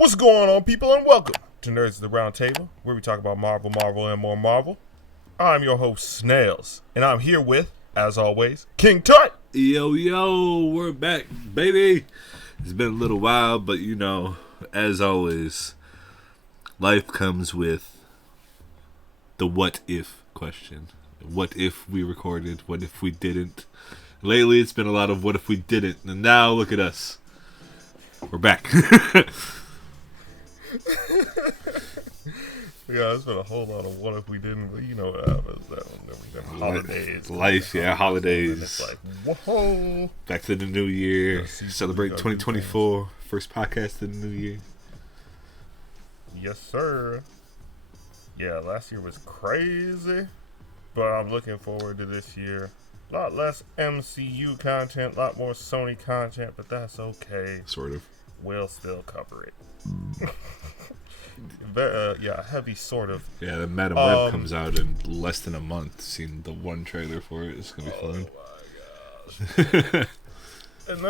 What's going on, people, and welcome to Nerds of the Round Table, where we talk about Marvel, and more Marvel. I'm your host, Snalez, and I'm here with, as always, King Tut. Yo, we're back, baby. It's been a little while, but as always, life comes with the what if question. What if we recorded? What if we didn't? Lately, it's been a lot of what if we didn't, and now look at us. We're back. Yeah, it's been a whole lot of what if we didn't, but you know what happens. Holidays. Life, holidays. And it's like, whoa. Back to the new year. Celebrate 2024. First podcast of the new year. Yes, sir. Yeah, last year was crazy, but I'm looking forward to this year. A lot less MCU content, a lot more Sony content, but that's okay. Sort of. We'll still cover it. Heavy sort of. Yeah, the Madam Web comes out in less than a month. Seen the one trailer for it. It's gonna be fun. Oh my gosh. and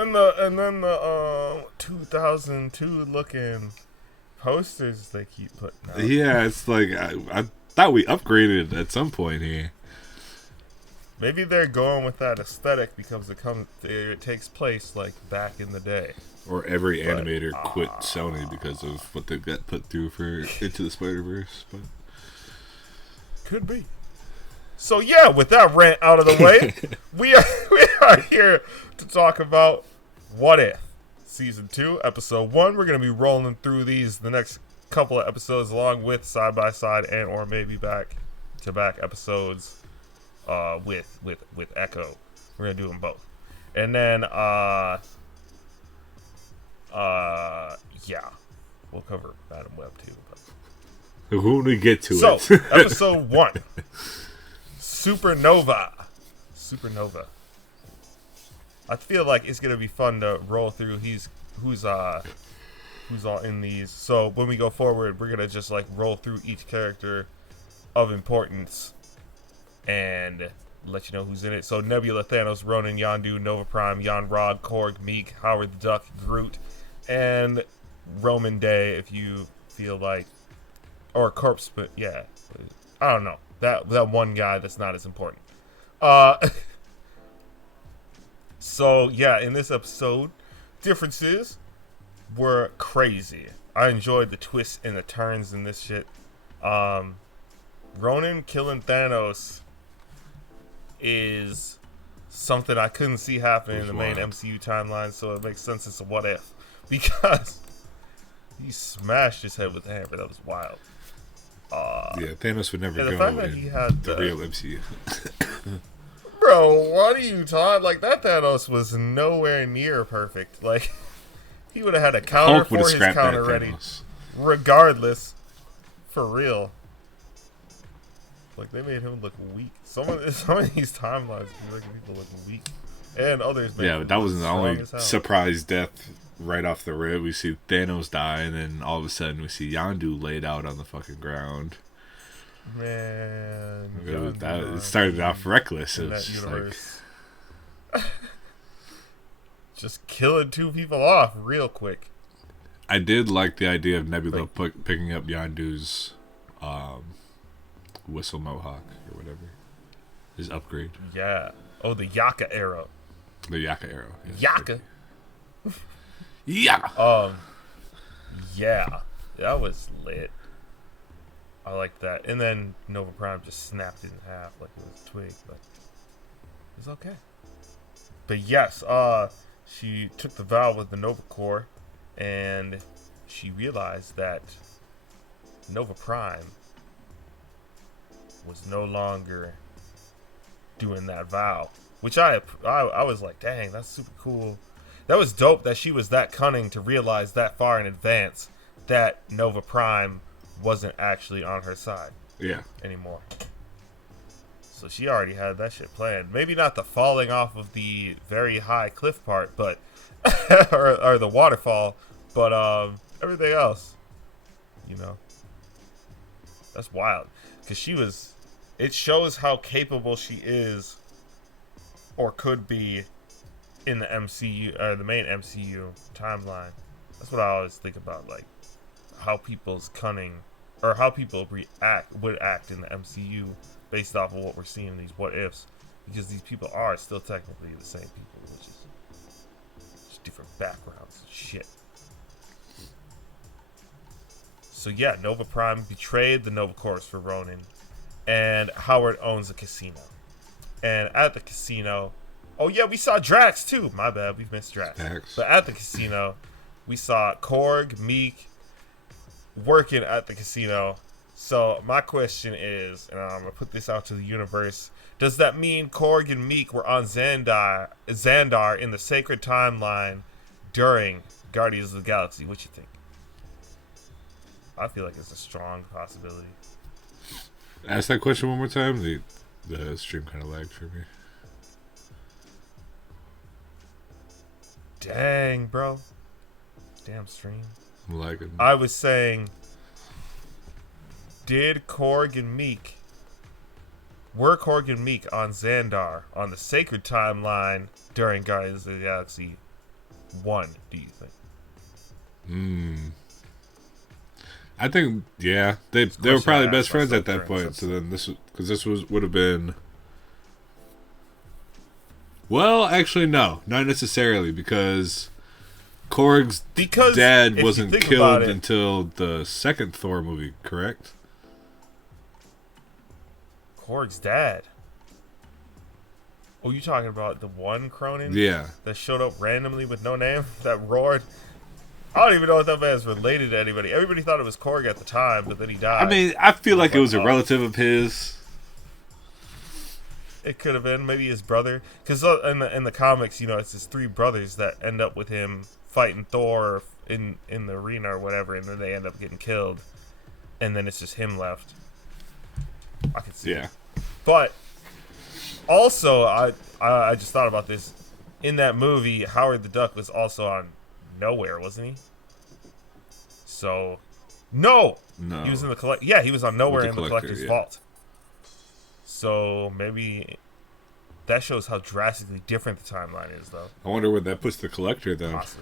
then the 2002 looking posters they keep putting out. Yeah, it's like I thought we upgraded at some point here. Maybe they're going with that aesthetic because it takes place like back in the day. Or every animator quit Sony because of what they got put through for Into the Spider-Verse. But could be. So yeah, with that rant out of the way, we are here to talk about What If Season 2, Episode 1. We're going to be rolling through these the next couple of episodes along with side-by-side and or maybe back-to-back episodes with Echo. We're going to do them both. And then we'll cover Madam Web too. But when we get to so, it. Episode 1. Supernova. I feel like it's gonna be fun to roll through who's all in these. So when we go forward, we're gonna just like roll through each character of importance and let you know who's in it. So Nebula, Thanos, Ronan, Yondu, Nova Prime, Jan Rod, Korg, Meek, Howard the Duck, Groot, and Roman Day if you feel like, or Corpse, but yeah, I don't know. That one guy that's not as important. So yeah, in this episode, differences were crazy. I enjoyed the twists and the turns in this shit. Ronan killing Thanos is something I couldn't see happen in the main MCU timeline, so it makes sense as a what if. Because he smashed his head with the hammer. That was wild. Yeah, Thanos would never go in the real MCU. Bro, what are you talking? Like, that Thanos was nowhere near perfect. Like, he would have had a counter for his counter ready. Regardless. For real. Like, they made him look weak. Some of these timelines be making people look weak. And others make but that wasn't the only surprise death right off the rip. We see Thanos die, and then all of a sudden we see Yondu laid out on the fucking ground. Man. It started off reckless. In that universe. Like, just killing two people off real quick. I did like the idea of Nebula picking up Yondu's whistle mohawk or whatever. His upgrade. Yeah. Oh, the Yaka arrow. The Yaka arrow. Yaka. Yeah. Yeah. That was lit. I like that. And then Nova Prime just snapped it in half like it was a twig, but it's okay. But yes, she took the vow with the Nova Corps, and she realized that Nova Prime was no longer doing that vow, which I was like, dang, that's super cool. That was dope that she was that cunning to realize that far in advance that Nova Prime wasn't actually on her side anymore. So she already had that shit planned. Maybe not the falling off of the very high cliff part, but or the waterfall, but everything else, that's wild. Because it shows how capable she is or could be in the MCU, the main MCU timeline. That's what I always think about. Like, how people's cunning or how people would act in the MCU based off of what we're seeing in these what ifs, because these people are still technically the same people, which is just different backgrounds and shit. So yeah, Nova Prime betrayed the Nova Corps for Ronin, and Howard owns a casino. And at the casino, oh yeah, we saw Drax too. My bad, we've missed Drax. But at the casino, we saw Korg, Meek working at the casino. So my question is, and I'm gonna put this out to the universe: does that mean Korg and Meek were on Xandar in the sacred timeline during Guardians of the Galaxy? What you think? I feel like it's a strong possibility. Ask that question one more time. The stream kind of lagged for me. Dang, bro. Damn stream. I'm lagging. I was saying, were Korg and Meek on Xandar on the sacred timeline during Guardians of the Galaxy 1, do you think? I think, yeah, they were probably best friends at that point. So then this would have been. Well, actually, no, not necessarily, because Korg's dad wasn't killed until the second Thor movie, correct? Korg's dad. Oh, you talking about the one Cronin? Yeah. That showed up randomly with no name, that roared. I don't even know if that man's related to anybody. Everybody thought it was Korg at the time, but then he died. I mean, I feel like it was a relative of his. It could have been maybe his brother, because in the comics, you know, it's his three brothers that end up with him fighting Thor in the arena or whatever, and then they end up getting killed, and then it's just him left. I could see. Yeah. But also, I just thought about this. In that movie, Howard the Duck was also on Nowhere, wasn't he? So, no, he was in the Yeah, he was on Nowhere in the Collector's Vault. So maybe that shows how drastically different the timeline is, though. I wonder where that puts the Collector then. Awesome.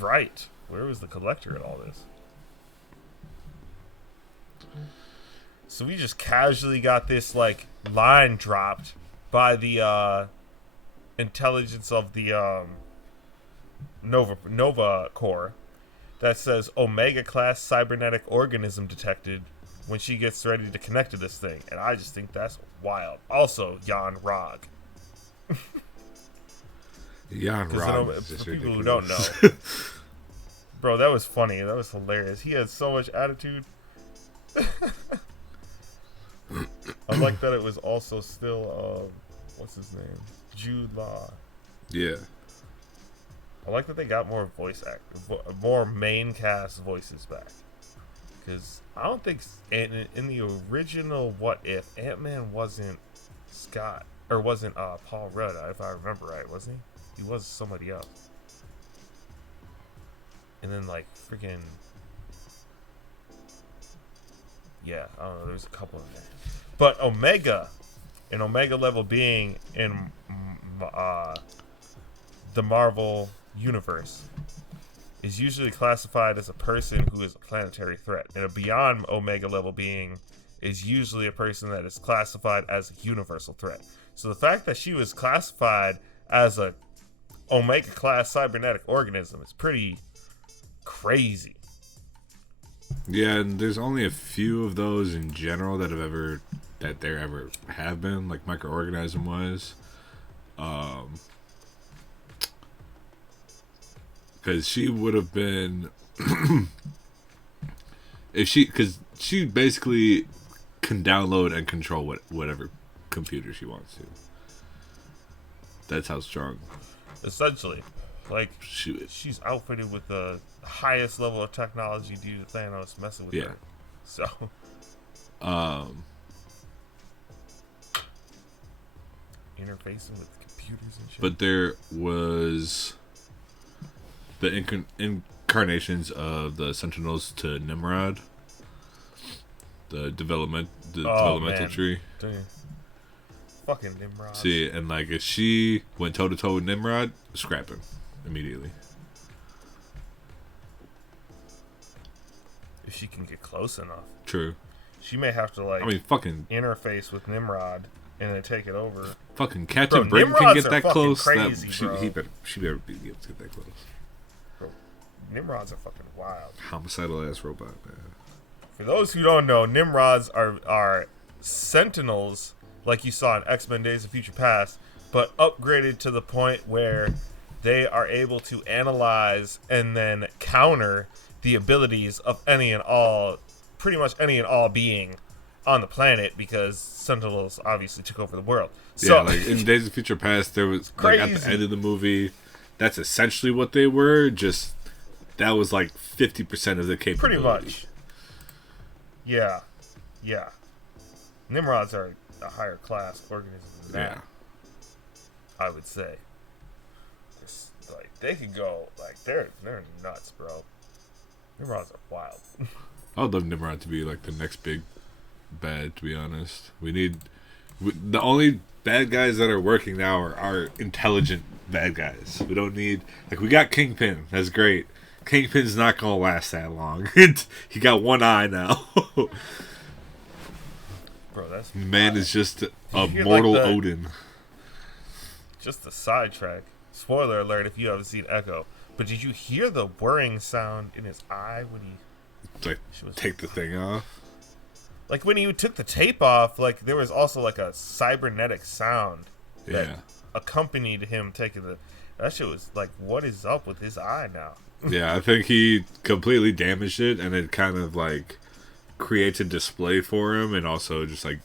Right. Where was the Collector in all this? So we just casually got this like line dropped by the intelligence of the Nova Corps that says Omega class cybernetic organism detected when she gets ready to connect to this thing, and I just think that's wild. Also, Jan Rog. Jan Rog. For people who don't know, bro, that was funny. That was hilarious. He had so much attitude. I like that it was also still what's his name? Jude Law. Yeah. I like that they got more more main cast voices back. Because I don't think in the original What If, Ant-Man wasn't Scott, or wasn't Paul Rudd, if I remember right, wasn't he? He was somebody else. And then like freaking, yeah, I don't know, there's a couple of them. But Omega, an Omega level being in the Marvel universe, is usually classified as a person who is a planetary threat, and a beyond Omega level being is usually a person that is classified as a universal threat. So the fact that she was classified as a Omega class cybernetic organism is pretty crazy. Yeah, and there's only a few of those in general that there ever have been, like microorganism was. Because she would have been because she basically can download and control whatever computer she wants to. That's how strong. Essentially, like she's outfitted with the highest level of technology due to Thanos messing with her. So, interfacing with computers and shit. But there was the incarnations of the Sentinels to Nimrod, the developmental tree. Damn. Fucking Nimrod. See, and like if she went toe to toe with Nimrod, scrap him immediately. if she can get close enough. True. She may have to like. I mean, fucking interface with Nimrod and then take it over. Fucking Captain Britain can get that close. Crazy, she better be able to get that close. Bro, Nimrods are fucking wild. Homicidal ass robot, man. For those who don't know, Nimrods are Sentinels, like you saw in X-Men Days of Future Past, but upgraded to the point where they are able to analyze and then counter the abilities of any and all, pretty much any and all being on the planet, because Sentinels obviously took over the world. So, yeah, like in Days of Future Past, there was like at the end of the movie, that's essentially what they were. Just that was like 50% of the capability. Pretty much. Yeah. Nimrods are a higher class organism than that. Yeah. I would say. It's like they could go like they're nuts, bro. Nimrods are wild. I would love Nimrod to be like the next big bad, to be honest. The only bad guys that are working now are intelligent bad guys. We don't need, like, we got Kingpin. That's great. Kingpin's not gonna last that long. He got one eye now. Bro, that's man wild. Is just a mortal like Odin. Just a sidetrack. Spoiler alert if you haven't seen Echo. But did you hear the whirring sound in his eye when he like take the thing off? Like when he took the tape off, like there was also like a cybernetic sound that accompanied him taking the. That shit was like, what is up with his eye now? Yeah, I think he completely damaged it, and it kind of like creates a display for him, and also just like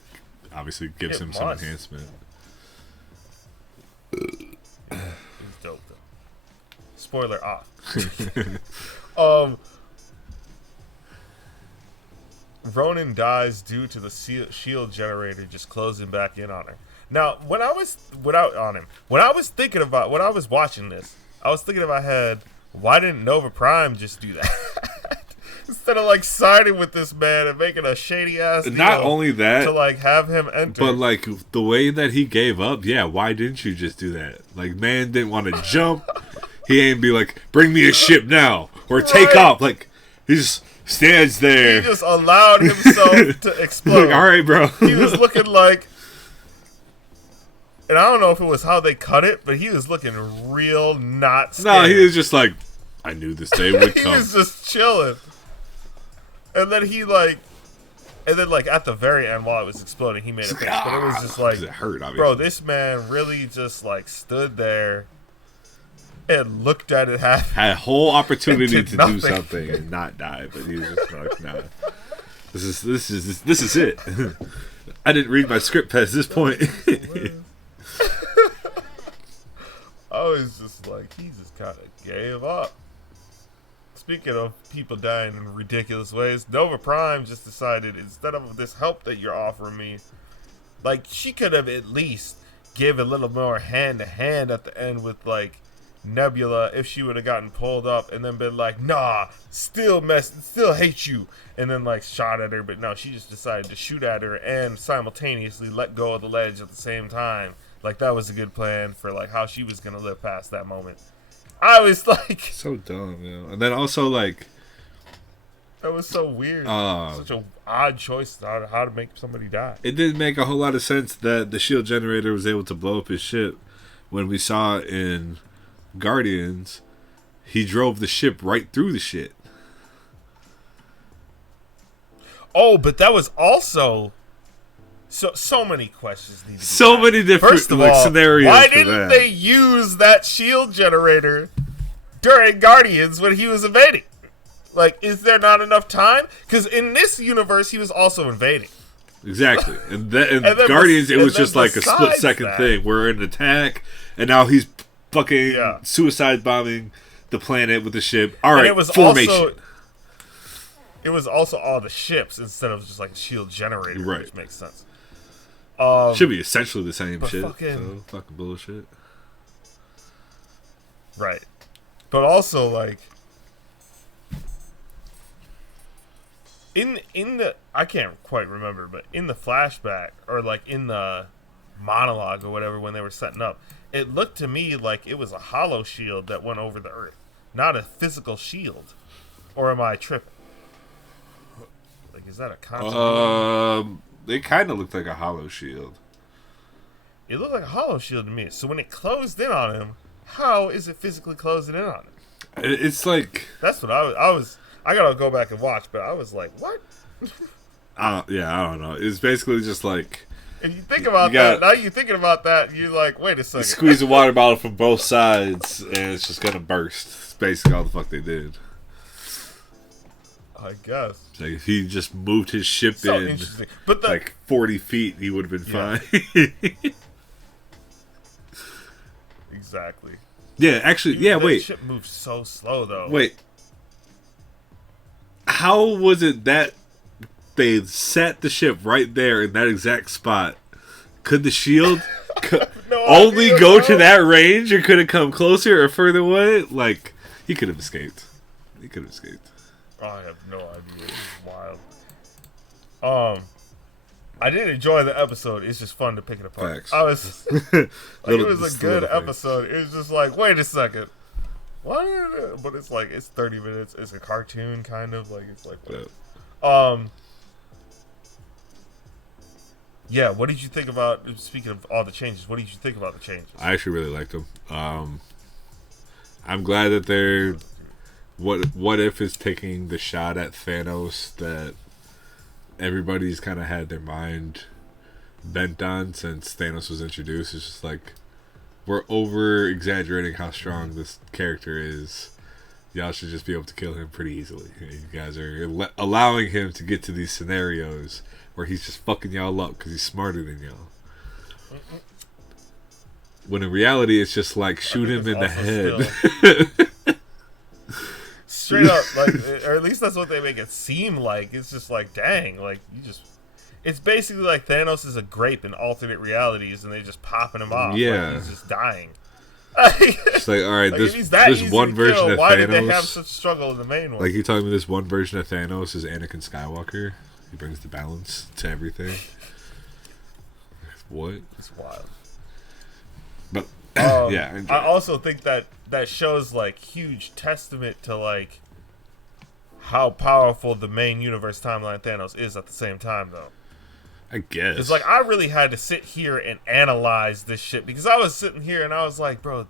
obviously gives him some enhancement. It was dope though. Spoiler off. Ronan dies due to the shield generator just closing back in on her. Now, when I was thinking about, when I was watching this, I was thinking in my head, why didn't Nova Prime just do that? Instead of like siding with this man and making a shady ass deal. Not only that, to like have him enter, but like the way that he gave up, yeah, why didn't you just do that? Like, man didn't want to jump. He ain't be like, bring me a ship now or take off. Like, he just stands there. He just allowed himself to explode. Like, all right, bro. He was looking like, and I don't know if it was how they cut it, but he was looking real not scared. No, he was just like, I knew this day would come. He was just chilling. And then at the very end while it was exploding, he made a face. But it was just like, it hurt, obviously. Bro, this man really just like stood there and looked at it happen. Had a whole opportunity to do something and not die, but he was just like, nah. This is it. I didn't read my script past this point. I was just like, he just kind of gave up. Speaking of people dying in ridiculous ways, Nova Prime just decided, instead of this help that you're offering me, like, she could have at least give a little more hand-to-hand at the end with, like, Nebula, if she would have gotten pulled up and then been like, nah, still hate you, and then, like, shot at her. But no, she just decided to shoot at her and simultaneously let go of the ledge at the same time. Like, that was a good plan for, like, how she was going to live past that moment. I was like, so dumb, you know. And then also, like, that was so weird. Such an odd choice on how to make somebody die. It didn't make a whole lot of sense that the shield generator was able to blow up his ship. When we saw in Guardians, he drove the ship right through the shit. Oh, but that was also so many questions needed. So many different First of all, scenarios. Why didn't they use that shield generator during Guardians when he was invading? Like, is there not enough time? Because in this universe, he was also invading. Exactly. And Guardians, it was just like a split-second thing. We're in an attack, and now he's fucking suicide bombing the planet with the ship. All right, formation. It was also all the ships instead of just like a shield generator, right. Which makes sense. Should be essentially the same shit. Fucking bullshit. Right. But also, like, in the, I can't quite remember, but in the flashback, or like in the monologue or whatever when they were setting up, it looked to me like it was a hollow shield that went over the Earth, not a physical shield. Or am I tripping? Like, is that a continuity? It kind of looked like a hollow shield. It looked like a hollow shield to me. So when it closed in on him, how is it physically closing in on him? It's like... That's what I was... I gotta go back and watch, but I was like, what? I don't know. It's basically just like... If you think about that, now you're thinking about that, you're like, wait a second. You squeeze a water bottle from both sides, and it's just gonna burst. It's basically all the fuck they did. I guess. Like if he just moved his ship in but like 40 feet, he would have been fine. Exactly. Yeah, actually, wait. The ship moves so slow, though. Wait. How was it that they set the ship right there in that exact spot? Could the shield only go to that range, or could it come closer or further away? Like, he could have escaped. I have no idea. This is wild. I did enjoy the episode. It's just fun to pick it apart. Facts. I was it was a good episode. It was just like, wait a second, what? But it's like it's 30 minutes. It's a cartoon kind of like it's like. Yeah. What did you think about? Speaking of all the changes, what did you think about the changes? I actually really liked them. I'm glad that they're. What if is taking the shot at Thanos that everybody's kind of had their mind bent on since Thanos was introduced. It's just like we're over exaggerating how strong this character is. Y'all should just be able to kill him pretty easily. You guys are allowing him to get to these scenarios where he's just fucking y'all up because he's smarter than y'all. When in reality, it's just like shoot him in the head. Straight up, like, or at least that's what they make it seem like. It's just like, dang, like it's basically like Thanos is a grape in alternate realities, and they're just popping him off. Yeah, like he's just dying. It's like, all right, like, this one version of why Thanos. Did they have such struggle in the main one? Like you telling me, this one version of Thanos is Anakin Skywalker. He brings the balance to everything. What? It's wild. But yeah, I also think that shows like huge testament to like how powerful the main universe timeline Thanos is at the same time, though. I guess it's like I really had to sit here and analyze this shit because I was sitting here and I was like, bro,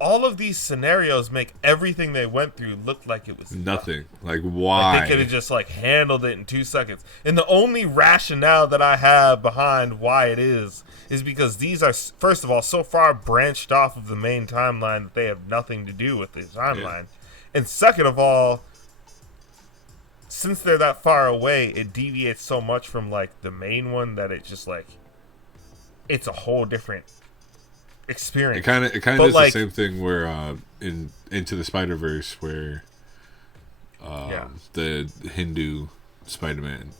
all of these scenarios make everything they went through look like it was nothing. Like why? Like they could have just like handled it in 2 seconds. And the only rationale that I have behind why it is because these are, first of all, so far branched off of the main timeline that they have nothing to do with the timeline. Yeah. And second of all, since they're that far away, it deviates so much from like the main one that it just like it's a whole different experience. It kind of is like, the same thing where in Into the Spider-Verse where the Hindu Spider-Man,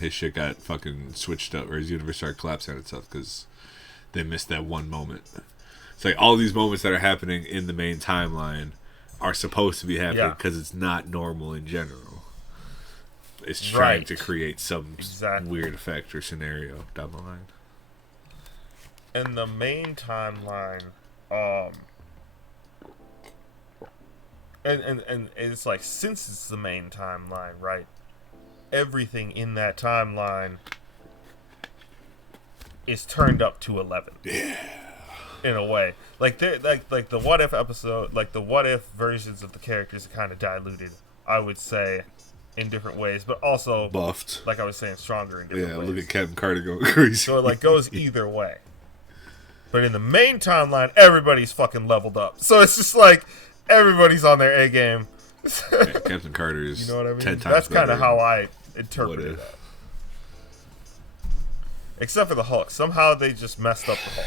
his shit got fucking switched up, or his universe started collapsing on itself because they missed that one moment. It's like all these moments that are happening in the main timeline are supposed to be happening because it's not normal in general. It's trying to create some weird effect or scenario down the line. And the main timeline, and it's like, since it's the main timeline, right? Everything in that timeline is turned up to 11. Yeah. In a way, like they like the what if episode, like the what if versions of the characters are kind of diluted, I would say, in different ways, but also buffed. Like I was saying, stronger in different ways. Yeah, look at Captain Carter going crazy. So it like goes either way. But in the main timeline, everybody's fucking leveled up. So it's just like everybody's on their A game. Yeah, Captain Carter is, you know what I mean? 10 times That's kind of better. how I interpreted that. Except for the Hulk. Somehow they just messed up the Hulk.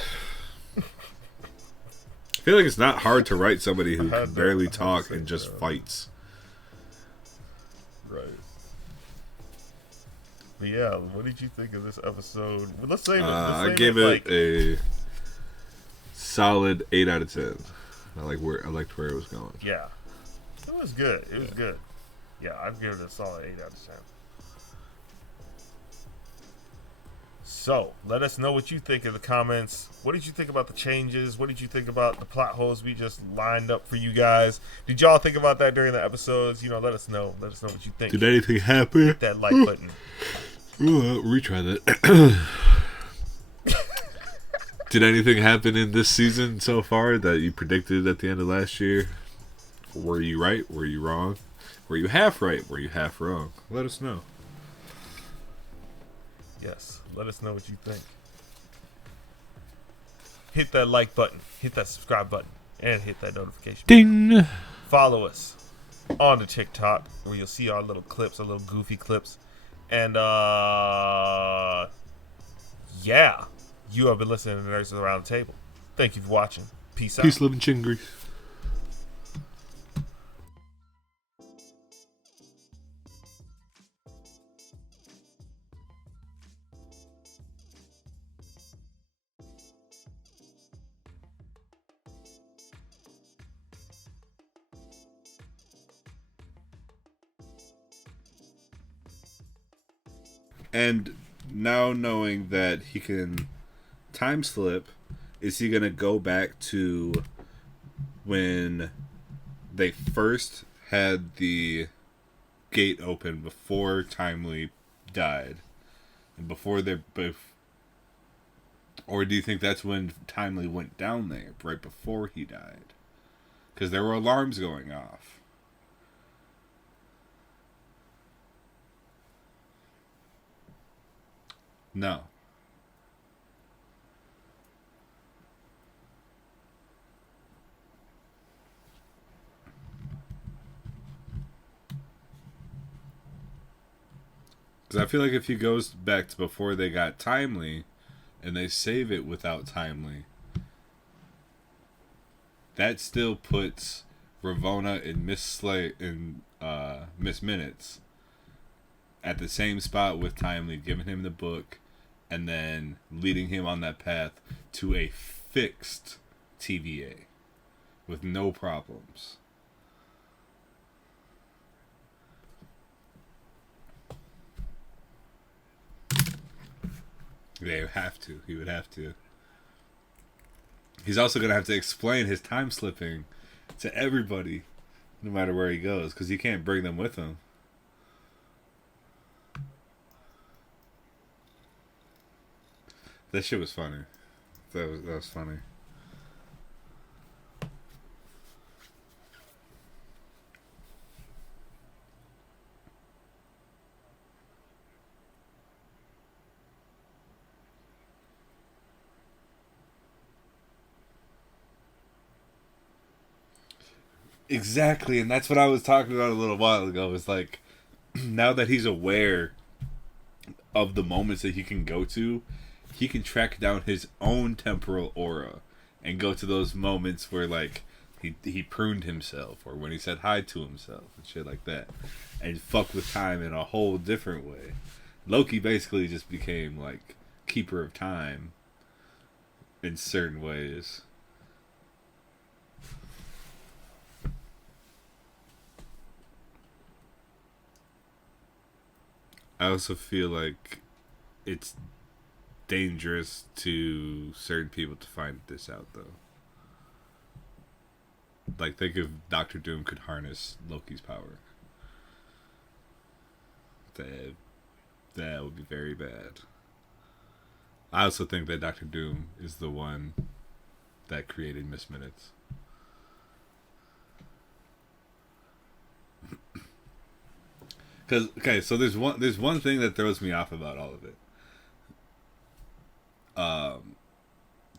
I feel like it's not hard to write somebody who can barely talk and just fights. Right. But yeah, what did you think of this episode? Let's say I gave it a solid 8 out of 10. I liked where it was going. Yeah, it was good. It was good. Yeah, I'd give it a solid 8 out of So, let us know what you think in the comments. What did you think about the changes? What did you think about the plot holes we just lined up for you guys? Did y'all think about that during the episodes? Let us know. Let us know what you think. Did anything happen? Hit that like button. Retry that. Did anything happen in this season so far that you predicted at the end of last year? Were you right? Were you wrong? Were you half right? Were you half wrong? Let us know. Yes, let us know what you think. Hit that like button, hit that subscribe button, and hit that notification Ding! bell. Follow us on the TikTok where you'll see our little clips, our little goofy clips. And yeah, you have been listening to Nerds Around the Table. Thank you for watching. Peace out. Peace, love, and chingri. And now knowing that he can time slip, is he going to go back to when they first had the gate open before Timely died? And before or do you think that's when Timely went down there, right before he died? Because there were alarms going off. No. Because I feel like if he goes back to before they got Timely, and they save it without Timely, that still puts Ravonna and Miss Minutes at the same spot with Timely, giving him the book, and then leading him on that path to a fixed TVA with no problems. They have to. He would have to. He's also going to have to explain his time slipping to everybody, no matter where he goes, because he can't bring them with him. That shit was funny. That was funny. Exactly, and that's what I was talking about a little while ago. It's like, now that he's aware of the moments that he can go to, he can track down his own temporal aura and go to those moments where, like, he pruned himself, or when he said hi to himself and shit like that, and fuck with time in a whole different way. Loki basically just became, like, keeper of time in certain ways. I also feel like it's dangerous to certain people to find this out, though. Like, think if Doctor Doom could harness Loki's power. That would be very bad. I also think that Doctor Doom is the one that created Miss Minutes. Cause okay, so there's one thing that throws me off about all of it.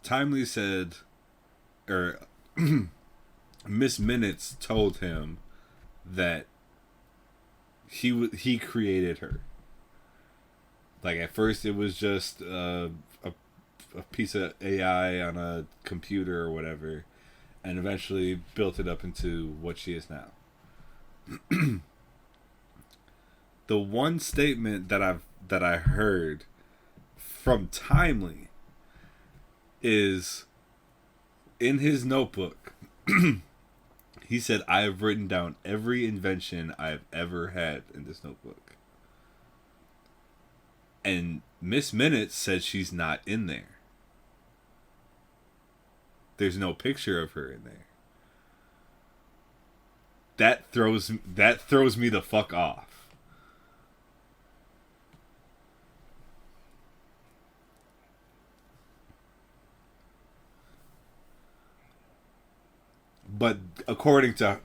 Timely said, or Miss Minutes told him that he created her. Like, at first it was just a piece of AI on a computer or whatever, and eventually built it up into what she is now. The one statement that I heard from Timely is, in his notebook, he said, "I have written down every invention I've ever had in this notebook." And Miss Minutes says she's not in there. There's no picture of her in there. That throws me the fuck off. But according to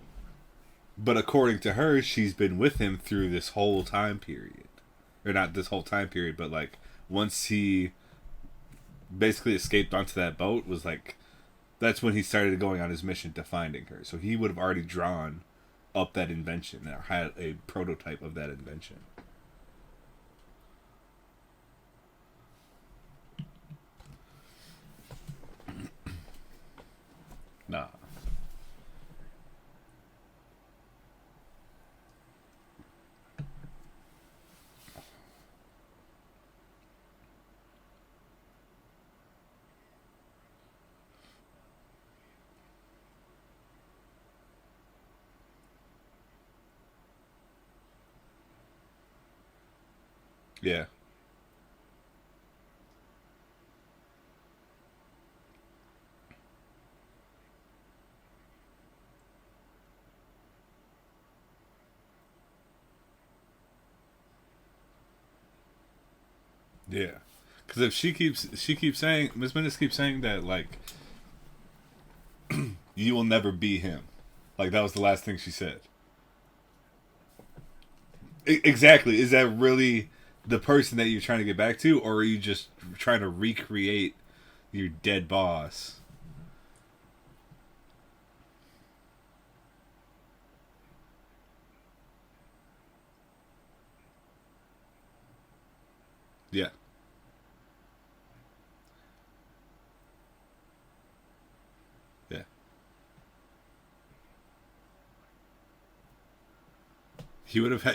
her, she's been with him through this whole time period. Or not this whole time period, but like once he basically escaped onto that boat, was like that's when he started going on his mission to finding her. So he would have already drawn up that invention or had a prototype of that invention. Nah. Yeah. Yeah. Because if she keeps saying, Miss Minutes keeps saying that, like, you will never be him. Like, that was the last thing she said. Exactly. Is that really the person that you're trying to get back to, or are you just trying to recreate your dead boss? Yeah. Yeah. He would have had